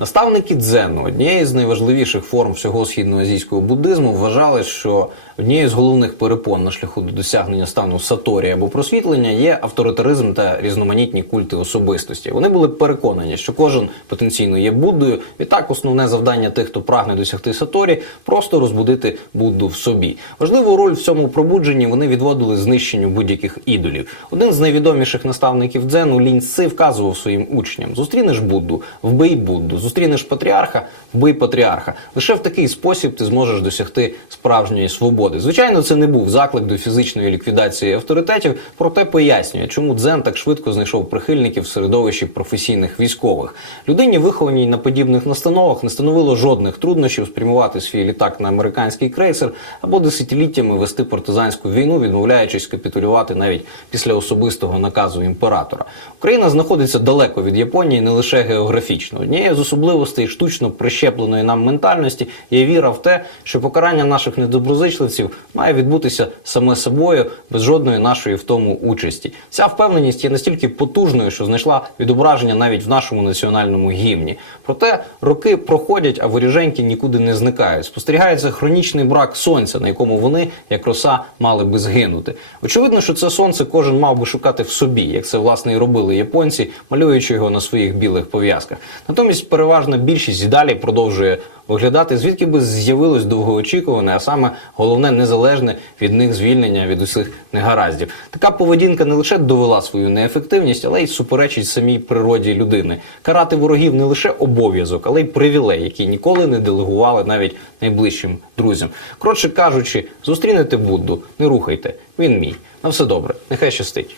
Наставники дзену, однієї з найважливіших форм всього східноазійського буддизму, вважали, що однією з головних перепон на шляху до досягнення стану саторі або просвітлення є авторитаризм та різноманітні культи особистості. Вони були переконані, що кожен потенційно є Буддою. Відтак, основне завдання тих, хто прагне досягти саторі, просто розбудити Будду в собі. Важливу роль в цьому пробудженні вони відводили знищенню будь-яких ідолів. Один з найвідоміших наставників дзену Лінь Ци вказував своїм учням: зустрінеш Будду, вбий Будду, зустрінеш патріарха, вбий патріарха. Лише в такий спосіб ти зможеш досягти справжньої свободи. Звичайно, це не був заклик до фізичної ліквідації авторитетів, проте пояснює, чому дзен так швидко знайшов прихильників в середовищі професійних військових. Людині, вихованій на подібних настановах, не становило жодних труднощів спрямувати свій літак на американський крейсер або десятиліттями вести партизанську війну, відмовляючись капітулювати навіть після особистого наказу імператора. Україна знаходиться далеко від Японії не лише географічно. Однією з особливостей штучно прищепленої нам ментальності є віра в те, що покарання наших недоброзичливців має відбутися саме собою без жодної нашої в тому участі. Ця впевненість є настільки потужною, що знайшла відображення навіть в нашому національному гімні. Проте роки проходять, а воріженьки нікуди не зникають. Спостерігається хронічний брак сонця, на якому вони, як роса, мали би згинути. Очевидно, що це сонце кожен мав би шукати в собі, як це власне і робили японці, малюючи його на своїх білих пов'язках. Натомість переважна більшість і далі продовжує виглядати, звідки би з'явилось довгоочікуване, а саме головне незалежне від них звільнення від усіх негараздів. Така поведінка не лише довела свою неефективність, але й суперечить самій природі людини. Карати ворогів не лише обов'язок, але й привілей, який ніколи не делегували навіть найближчим друзям. Коротше кажучи, зустрінете Будду, не рухайте. Він мій. На все добре, нехай щастить.